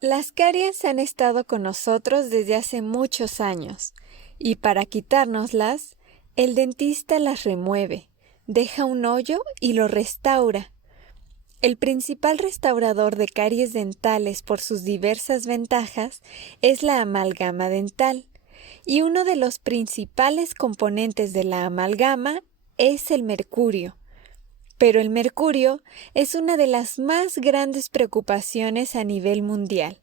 Las caries han estado con nosotros desde hace muchos años y para quitárnoslas, el dentista las remueve, deja un hoyo y lo restaura. El principal restaurador de caries dentales por sus diversas ventajas es la amalgama dental, y uno de los principales componentes de la amalgama es el mercurio. Pero el mercurio es una de las más grandes preocupaciones a nivel mundial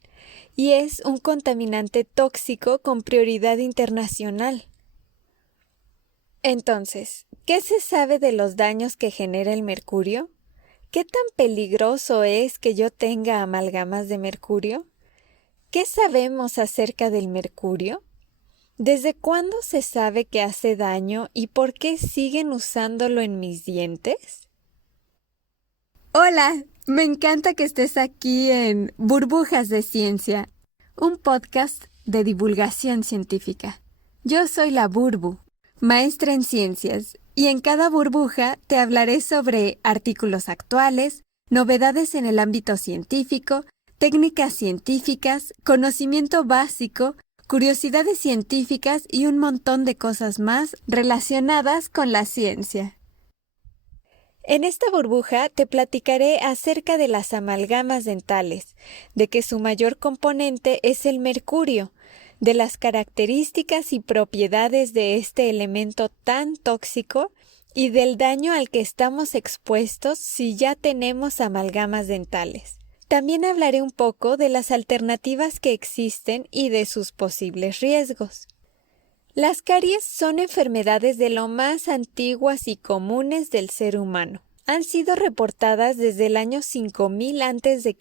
y es un contaminante tóxico con prioridad internacional. Entonces, ¿qué se sabe de los daños que genera el mercurio? ¿Qué tan peligroso es que yo tenga amalgamas de mercurio? ¿Qué sabemos acerca del mercurio? ¿Desde cuándo se sabe que hace daño y por qué siguen usándolo en mis dientes? Hola, me encanta que estés aquí en Burbujas de Ciencia, un podcast de divulgación científica. Yo soy la Burbu, maestra en ciencias, y en cada burbuja te hablaré sobre artículos actuales, novedades en el ámbito científico, técnicas científicas, conocimiento básico, curiosidades científicas y un montón de cosas más relacionadas con la ciencia. En esta burbuja te platicaré acerca de las amalgamas dentales, de que su mayor componente es el mercurio, de las características y propiedades de este elemento tan tóxico y del daño al que estamos expuestos si ya tenemos amalgamas dentales. También hablaré un poco de las alternativas que existen y de sus posibles riesgos. Las caries son enfermedades de lo más antiguas y comunes del ser humano. Han sido reportadas desde el año 5000 a.C.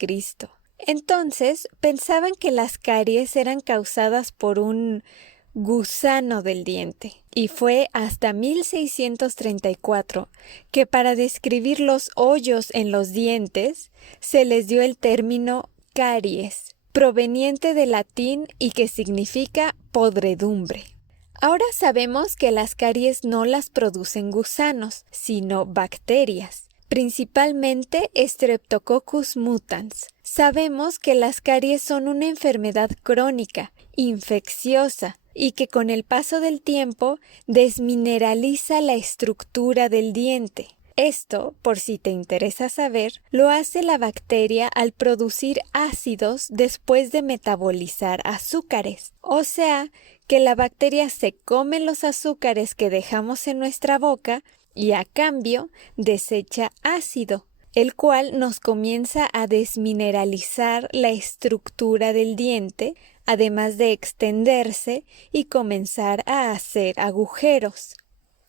Entonces, pensaban que las caries eran causadas por un gusano del diente. Y fue hasta 1634 que para describir los hoyos en los dientes se les dio el término caries, proveniente del latín y que significa podredumbre. Ahora sabemos que las caries no las producen gusanos, sino bacterias, principalmente Streptococcus mutans. Sabemos que las caries son una enfermedad crónica, infecciosa, y que con el paso del tiempo desmineraliza la estructura del diente. Esto, por si te interesa saber, lo hace la bacteria al producir ácidos después de metabolizar azúcares. O sea, que la bacteria se come los azúcares que dejamos en nuestra boca y a cambio desecha ácido, el cual nos comienza a desmineralizar la estructura del diente, además de extenderse y comenzar a hacer agujeros.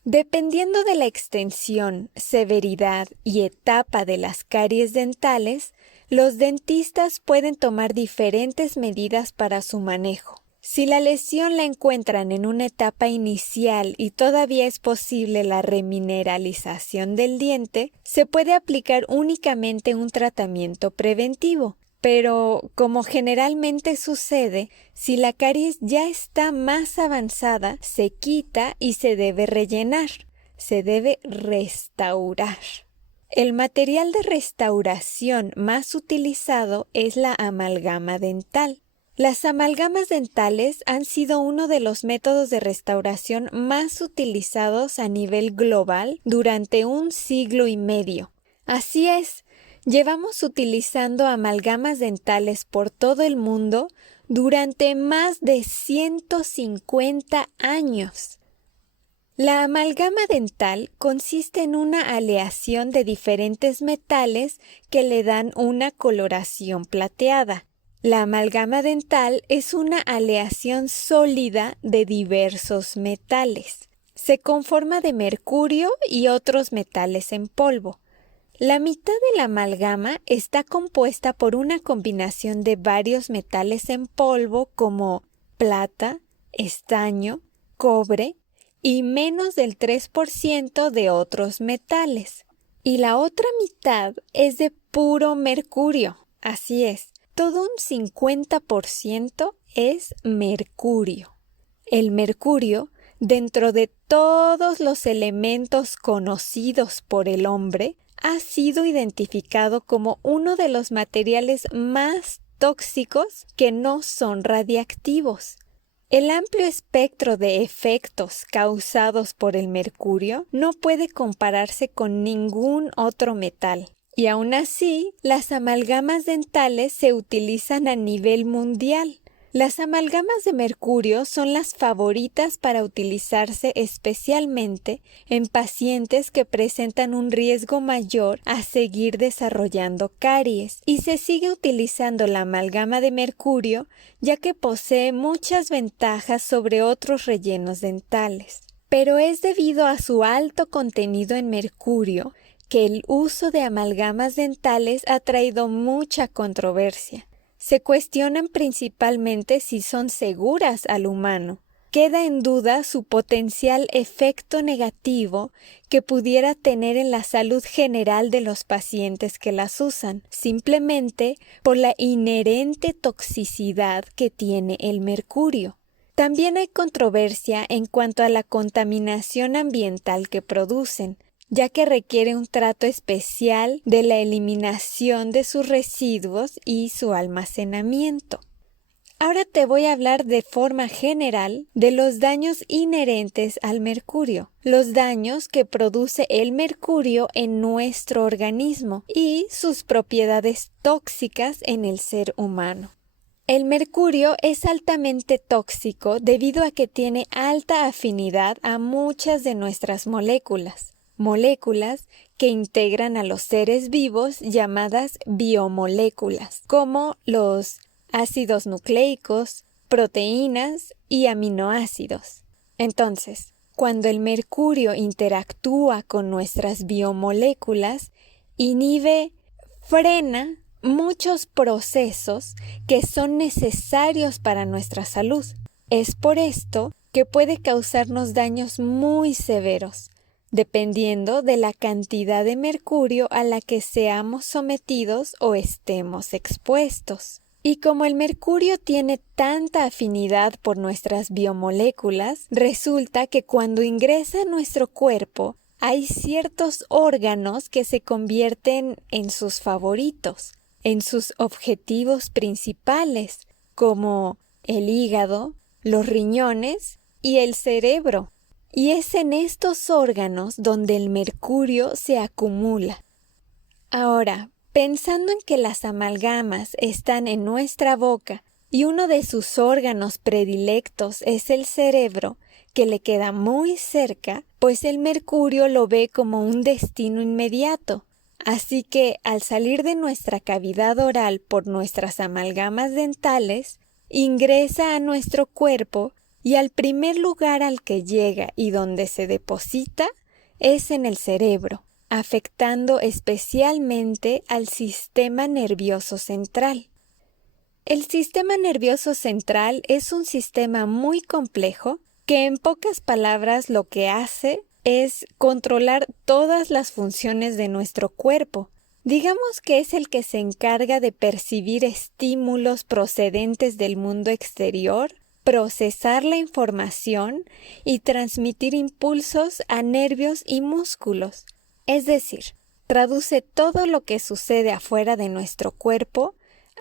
Dependiendo de la extensión, severidad y etapa de las caries dentales, los dentistas pueden tomar diferentes medidas para su manejo. Si la lesión la encuentran en una etapa inicial y todavía es posible la remineralización del diente, se puede aplicar únicamente un tratamiento preventivo. Pero, como generalmente sucede, si la caries ya está más avanzada, se quita y se debe rellenar, se debe restaurar. El material de restauración más utilizado es la amalgama dental. Las amalgamas dentales han sido uno de los métodos de restauración más utilizados a nivel global durante 1,5 siglos. Así es. Llevamos utilizando amalgamas dentales por todo el mundo durante más de 150 años. La amalgama dental consiste en una aleación de diferentes metales que le dan una coloración plateada. La amalgama dental es una aleación sólida de diversos metales. Se conforma de mercurio y otros metales en polvo. La mitad de la amalgama está compuesta por una combinación de varios metales en polvo como plata, estaño, cobre y menos del 3% de otros metales. Y la otra mitad es de puro mercurio. Así es, todo un 50% es mercurio. El mercurio, dentro de todos los elementos conocidos por el hombre, ha sido identificado como uno de los materiales más tóxicos que no son radiactivos. El amplio espectro de efectos causados por el mercurio no puede compararse con ningún otro metal. Y aún así, las amalgamas dentales se utilizan a nivel mundial. Las amalgamas de mercurio son las favoritas para utilizarse especialmente en pacientes que presentan un riesgo mayor a seguir desarrollando caries, y se sigue utilizando la amalgama de mercurio ya que posee muchas ventajas sobre otros rellenos dentales. Pero es debido a su alto contenido en mercurio que el uso de amalgamas dentales ha traído mucha controversia. Se cuestionan principalmente si son seguras al humano. Queda en duda su potencial efecto negativo que pudiera tener en la salud general de los pacientes que las usan, simplemente por la inherente toxicidad que tiene el mercurio. También hay controversia en cuanto a la contaminación ambiental que producen, ya que requiere un trato especial de la eliminación de sus residuos y su almacenamiento. Ahora te voy a hablar de forma general de los daños inherentes al mercurio, los daños que produce el mercurio en nuestro organismo y sus propiedades tóxicas en el ser humano. El mercurio es altamente tóxico debido a que tiene alta afinidad a muchas de nuestras moléculas que integran a los seres vivos llamadas biomoléculas, como los ácidos nucleicos, proteínas y aminoácidos. Entonces, cuando el mercurio interactúa con nuestras biomoléculas, frena muchos procesos que son necesarios para nuestra salud. Es por esto que puede causarnos daños muy severos, dependiendo de la cantidad de mercurio a la que seamos sometidos o estemos expuestos. Y como el mercurio tiene tanta afinidad por nuestras biomoléculas, resulta que cuando ingresa a nuestro cuerpo, hay ciertos órganos que se convierten en sus favoritos, en sus objetivos principales, como el hígado, los riñones y el cerebro. Y es en estos órganos donde el mercurio se acumula. Ahora, pensando en que las amalgamas están en nuestra boca y uno de sus órganos predilectos es el cerebro, que le queda muy cerca, pues el mercurio lo ve como un destino inmediato. Así que al salir de nuestra cavidad oral por nuestras amalgamas dentales, ingresa a nuestro cuerpo y al primer lugar al que llega y donde se deposita es en el cerebro, afectando especialmente al sistema nervioso central. El sistema nervioso central es un sistema muy complejo que en pocas palabras lo que hace es controlar todas las funciones de nuestro cuerpo. Digamos que es el que se encarga de percibir estímulos procedentes del mundo exterior, procesar la información y transmitir impulsos a nervios y músculos. Es decir, traduce todo lo que sucede afuera de nuestro cuerpo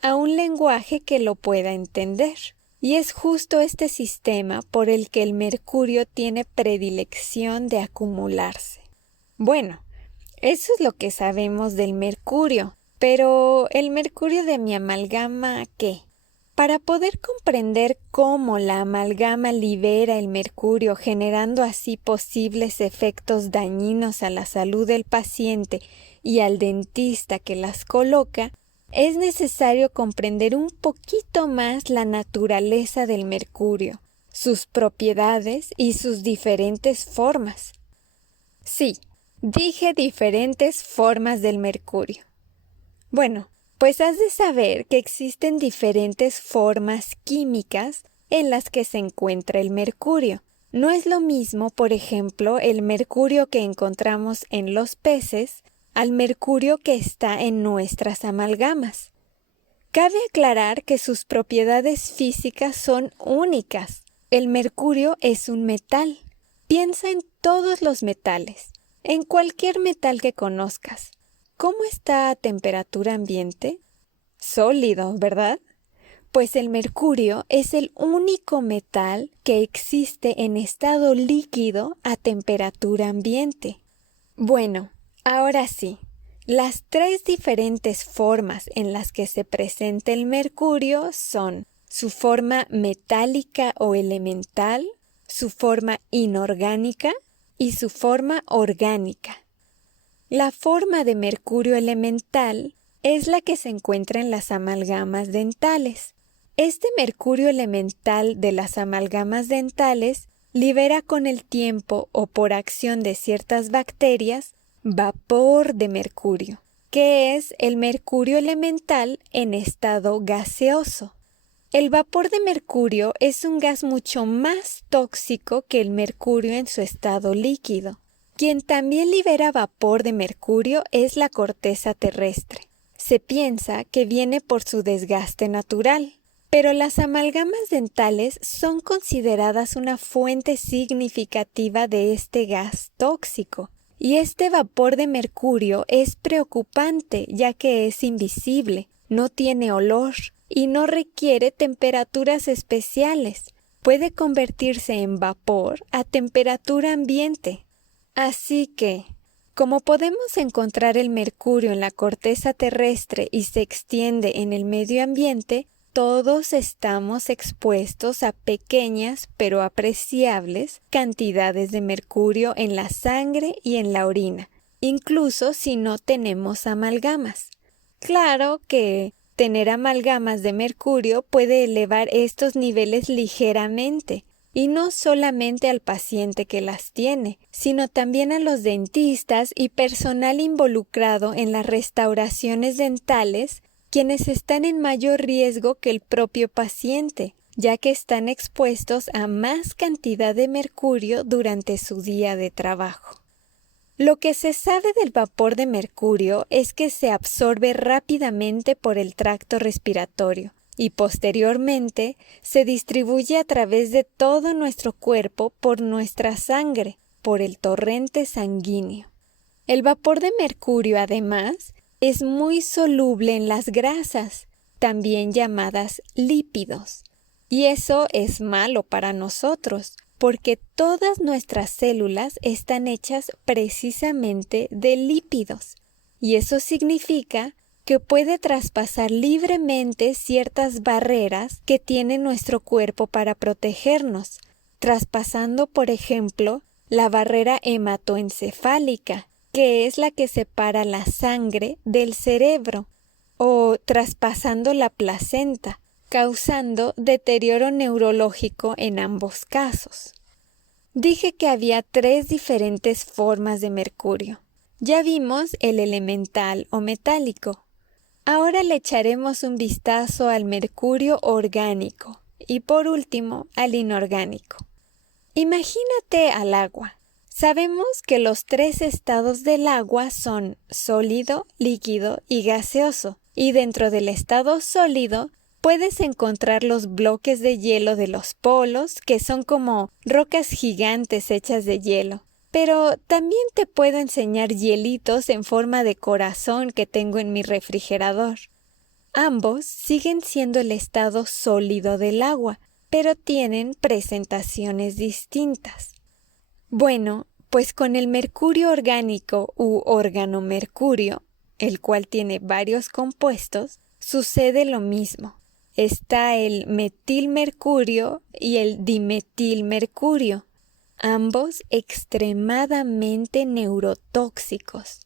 a un lenguaje que lo pueda entender. Y es justo este sistema por el que el mercurio tiene predilección de acumularse. Bueno, eso es lo que sabemos del mercurio, pero ¿el mercurio de mi amalgama qué? Para poder comprender cómo la amalgama libera el mercurio, generando así posibles efectos dañinos a la salud del paciente y al dentista que las coloca, es necesario comprender un poquito más la naturaleza del mercurio, sus propiedades y sus diferentes formas. Sí, dije diferentes formas del mercurio. Bueno, pues has de saber que existen diferentes formas químicas en las que se encuentra el mercurio. No es lo mismo, por ejemplo, el mercurio que encontramos en los peces al mercurio que está en nuestras amalgamas. Cabe aclarar que sus propiedades físicas son únicas. El mercurio es un metal. Piensa en todos los metales, en cualquier metal que conozcas. ¿Cómo está a temperatura ambiente? Sólido, ¿verdad? Pues el mercurio es el único metal que existe en estado líquido a temperatura ambiente. Bueno, ahora sí, las 3 diferentes formas en las que se presenta el mercurio son su forma metálica o elemental, su forma inorgánica y su forma orgánica. La forma de mercurio elemental es la que se encuentra en las amalgamas dentales. Este mercurio elemental de las amalgamas dentales libera con el tiempo o por acción de ciertas bacterias vapor de mercurio, que es el mercurio elemental en estado gaseoso. El vapor de mercurio es un gas mucho más tóxico que el mercurio en su estado líquido. Quien también libera vapor de mercurio es la corteza terrestre. Se piensa que viene por su desgaste natural. Pero las amalgamas dentales son consideradas una fuente significativa de este gas tóxico. Y este vapor de mercurio es preocupante ya que es invisible, no tiene olor y no requiere temperaturas especiales. Puede convertirse en vapor a temperatura ambiente. Así que, como podemos encontrar el mercurio en la corteza terrestre y se extiende en el medio ambiente, todos estamos expuestos a pequeñas pero apreciables cantidades de mercurio en la sangre y en la orina, incluso si no tenemos amalgamas. Claro que tener amalgamas de mercurio puede elevar estos niveles ligeramente, y no solamente al paciente que las tiene, sino también a los dentistas y personal involucrado en las restauraciones dentales, quienes están en mayor riesgo que el propio paciente, ya que están expuestos a más cantidad de mercurio durante su día de trabajo. Lo que se sabe del vapor de mercurio es que se absorbe rápidamente por el tracto respiratorio y posteriormente se distribuye a través de todo nuestro cuerpo por nuestra sangre, por el torrente sanguíneo. El vapor de mercurio, además, es muy soluble en las grasas, también llamadas lípidos. Y eso es malo para nosotros, porque todas nuestras células están hechas precisamente de lípidos. Y eso significa que puede traspasar libremente ciertas barreras que tiene nuestro cuerpo para protegernos, traspasando, por ejemplo, la barrera hematoencefálica, que es la que separa la sangre del cerebro, o traspasando la placenta, causando deterioro neurológico en ambos casos. Dije que había 3 diferentes formas de mercurio. Ya vimos el elemental o metálico. Ahora le echaremos un vistazo al mercurio orgánico y por último al inorgánico. Imagínate al agua. Sabemos que los 3 estados del agua son sólido, líquido y gaseoso, y dentro del estado sólido puedes encontrar los bloques de hielo de los polos, que son como rocas gigantes hechas de hielo. Pero también te puedo enseñar hielitos en forma de corazón que tengo en mi refrigerador. Ambos siguen siendo el estado sólido del agua, pero tienen presentaciones distintas. Bueno, pues con el mercurio orgánico u organomercurio, el cual tiene varios compuestos, sucede lo mismo. Está el metilmercurio y el dimetilmercurio, ambos extremadamente neurotóxicos.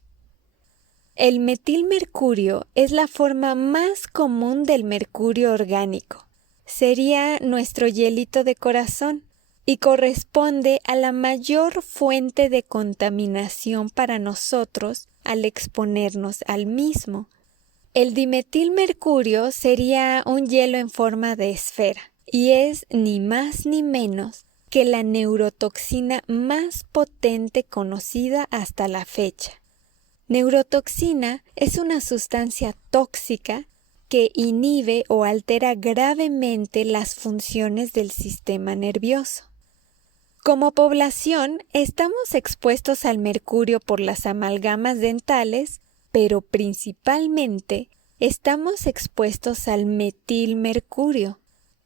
El metilmercurio es la forma más común del mercurio orgánico. Sería nuestro hielito de corazón y corresponde a la mayor fuente de contaminación para nosotros al exponernos al mismo. El dimetilmercurio sería un hielo en forma de esfera y es ni más ni menos que la neurotoxina más potente conocida hasta la fecha. Neurotoxina es una sustancia tóxica que inhibe o altera gravemente las funciones del sistema nervioso. Como población, estamos expuestos al mercurio por las amalgamas dentales, pero principalmente estamos expuestos al metilmercurio,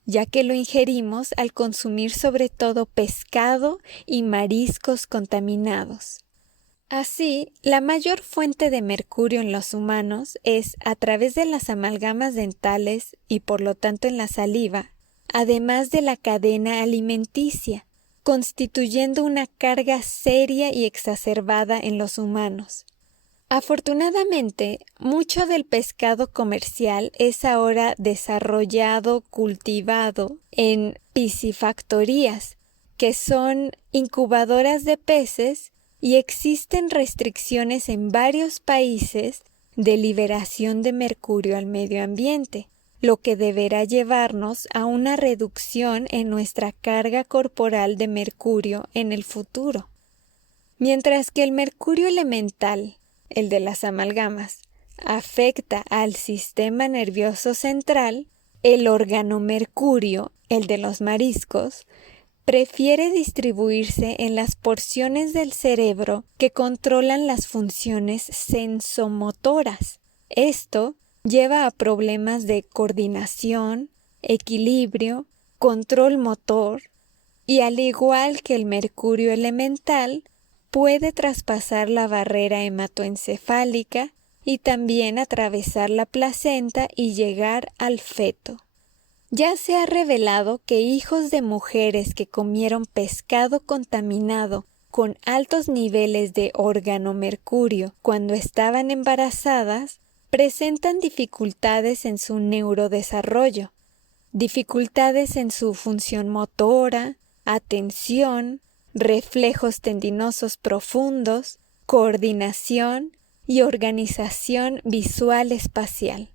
ya que lo ingerimos al consumir sobre todo pescado y mariscos contaminados. Así, la mayor fuente de mercurio en los humanos es a través de las amalgamas dentales y por lo tanto en la saliva, además de la cadena alimenticia, constituyendo una carga seria y exacerbada en los humanos. Afortunadamente, mucho del pescado comercial es ahora desarrollado, cultivado en piscifactorías, que son incubadoras de peces, y existen restricciones en varios países de liberación de mercurio al medio ambiente, lo que deberá llevarnos a una reducción en nuestra carga corporal de mercurio en el futuro. Mientras que el mercurio elemental, el de las amalgamas, afecta al sistema nervioso central, el organomercurio, el de los mariscos, prefiere distribuirse en las porciones del cerebro que controlan las funciones sensomotoras. Esto lleva a problemas de coordinación, equilibrio, control motor y, al igual que el mercurio elemental, puede traspasar la barrera hematoencefálica y también atravesar la placenta y llegar al feto. Ya se ha revelado que hijos de mujeres que comieron pescado contaminado con altos niveles de organomercurio cuando estaban embarazadas presentan dificultades en su neurodesarrollo, dificultades en su función motora, atención, reflejos tendinosos profundos, coordinación y organización visual espacial.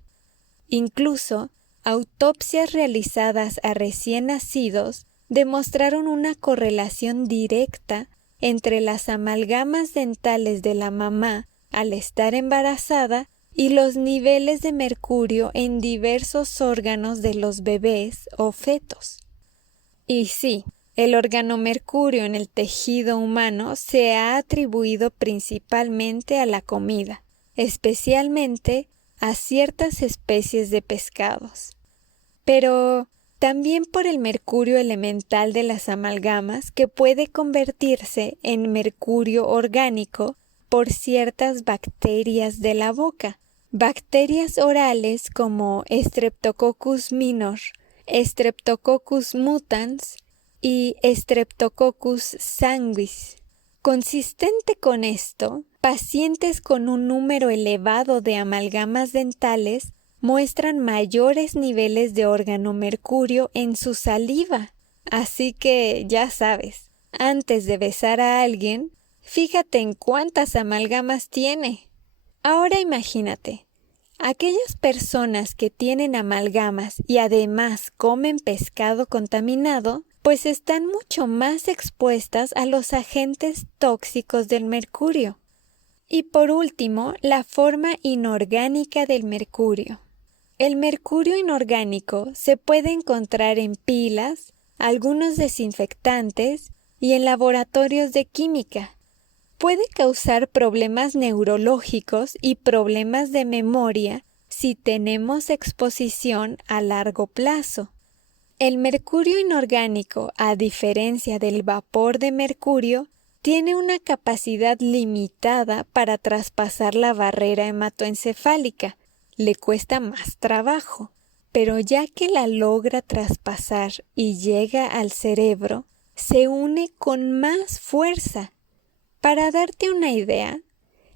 Incluso, autopsias realizadas a recién nacidos demostraron una correlación directa entre las amalgamas dentales de la mamá al estar embarazada y los niveles de mercurio en diversos órganos de los bebés o fetos. Y sí, el organomercurio en el tejido humano se ha atribuido principalmente a la comida, especialmente a ciertas especies de pescados. Pero también por el mercurio elemental de las amalgamas, que puede convertirse en mercurio orgánico por ciertas bacterias de la boca, bacterias orales como Streptococcus minor, Streptococcus mutans y Streptococcus sanguis. Consistente con esto, pacientes con un número elevado de amalgamas dentales muestran mayores niveles de organomercurio en su saliva. Así que, ya sabes, antes de besar a alguien, fíjate en cuántas amalgamas tiene. Ahora imagínate, aquellas personas que tienen amalgamas y además comen pescado contaminado, pues están mucho más expuestas a los agentes tóxicos del mercurio. Y por último, la forma inorgánica del mercurio. El mercurio inorgánico se puede encontrar en pilas, algunos desinfectantes y en laboratorios de química. Puede causar problemas neurológicos y problemas de memoria si tenemos exposición a largo plazo. El mercurio inorgánico, a diferencia del vapor de mercurio, tiene una capacidad limitada para traspasar la barrera hematoencefálica. Le cuesta más trabajo, pero ya que la logra traspasar y llega al cerebro, se une con más fuerza. Para darte una idea,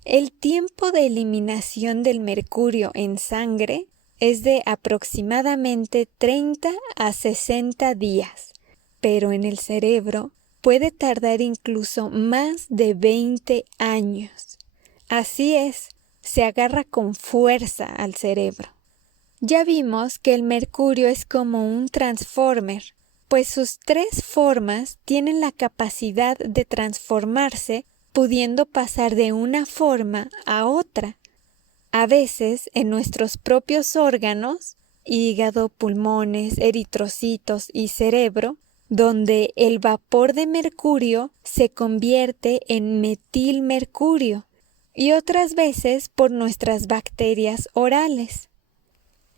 el tiempo de eliminación del mercurio en sangre es de aproximadamente 30 a 60 días, pero en el cerebro puede tardar incluso más de 20 años. Así es, se agarra con fuerza al cerebro. Ya vimos que el mercurio es como un transformer, pues sus 3 formas tienen la capacidad de transformarse, pudiendo pasar de una forma a otra. A veces, en nuestros propios órganos, hígado, pulmones, eritrocitos y cerebro, donde el vapor de mercurio se convierte en metilmercurio, y otras veces por nuestras bacterias orales.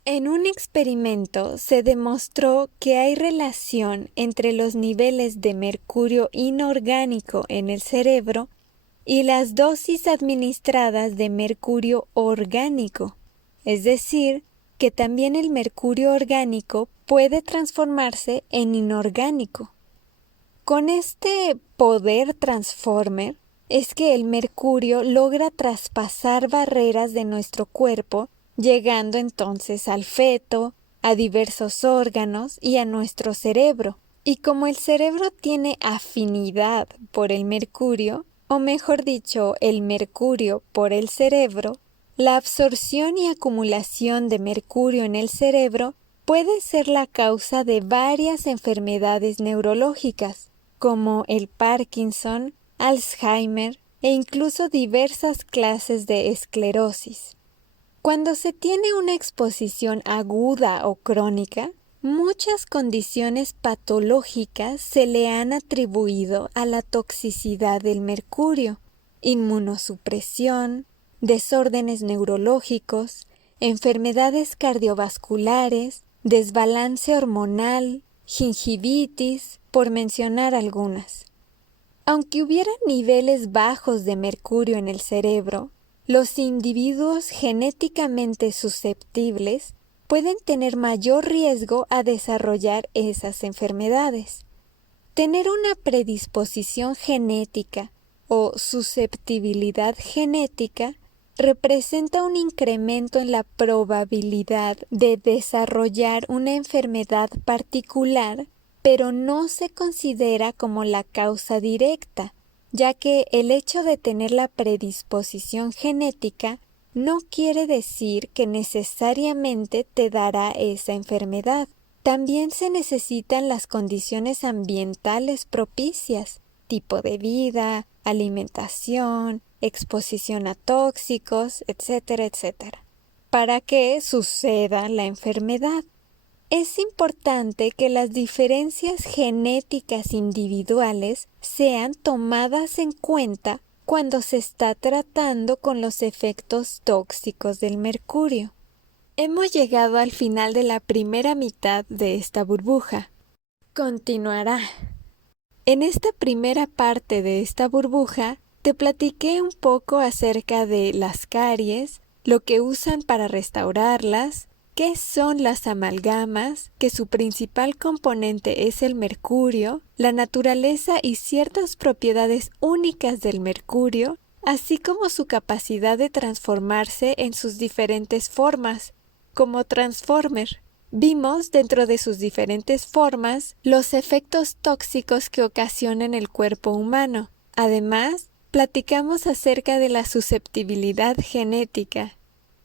En un experimento se demostró que hay relación entre los niveles de mercurio inorgánico en el cerebro y las dosis administradas de mercurio orgánico, es decir, que también el mercurio orgánico puede transformarse en inorgánico. Con este poder transformer es que el mercurio logra traspasar barreras de nuestro cuerpo, llegando entonces al feto, a diversos órganos y a nuestro cerebro. Y como el cerebro tiene afinidad por el mercurio, o mejor dicho, el mercurio por el cerebro, la absorción y acumulación de mercurio en el cerebro puede ser la causa de varias enfermedades neurológicas, como el Parkinson, Alzheimer e incluso diversas clases de esclerosis. Cuando se tiene una exposición aguda o crónica, muchas condiciones patológicas se le han atribuido a la toxicidad del mercurio: inmunosupresión, desórdenes neurológicos, enfermedades cardiovasculares, desbalance hormonal, gingivitis, por mencionar algunas. Aunque hubiera niveles bajos de mercurio en el cerebro, los individuos genéticamente susceptibles pueden tener mayor riesgo a desarrollar esas enfermedades. Tener una predisposición genética o susceptibilidad genética representa un incremento en la probabilidad de desarrollar una enfermedad particular, pero no se considera como la causa directa, ya que el hecho de tener la predisposición genética no quiere decir que necesariamente te dará esa enfermedad. También se necesitan las condiciones ambientales propicias, tipo de vida, alimentación, exposición a tóxicos, etcétera, etcétera, para que suceda la enfermedad. Es importante que las diferencias genéticas individuales sean tomadas en cuenta cuando se está tratando con los efectos tóxicos del mercurio. Hemos llegado al final de la primera mitad de esta burbuja. Continuará. En esta primera parte de esta burbuja te platiqué un poco acerca de las caries, lo que usan para restaurarlas, qué son las amalgamas, que su principal componente es el mercurio, la naturaleza y ciertas propiedades únicas del mercurio, así como su capacidad de transformarse en sus diferentes formas, como Transformer. Vimos dentro de sus diferentes formas los efectos tóxicos que ocasiona en el cuerpo humano. Además, platicamos acerca de la susceptibilidad genética.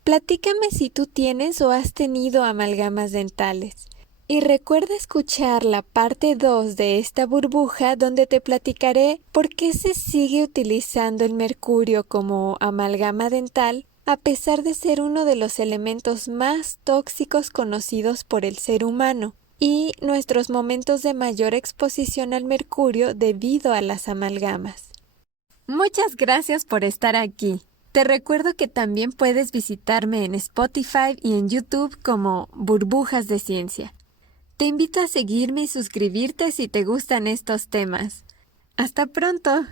Platícame si tú tienes o has tenido amalgamas dentales. Y recuerda escuchar la parte 2 de esta burbuja, donde te platicaré por qué se sigue utilizando el mercurio como amalgama dental a pesar de ser uno de los elementos más tóxicos conocidos por el ser humano, y nuestros momentos de mayor exposición al mercurio debido a las amalgamas. Muchas gracias por estar aquí. Te recuerdo que también puedes visitarme en Spotify y en YouTube como Burbujas de Ciencia. Te invito a seguirme y suscribirte si te gustan estos temas. ¡Hasta pronto!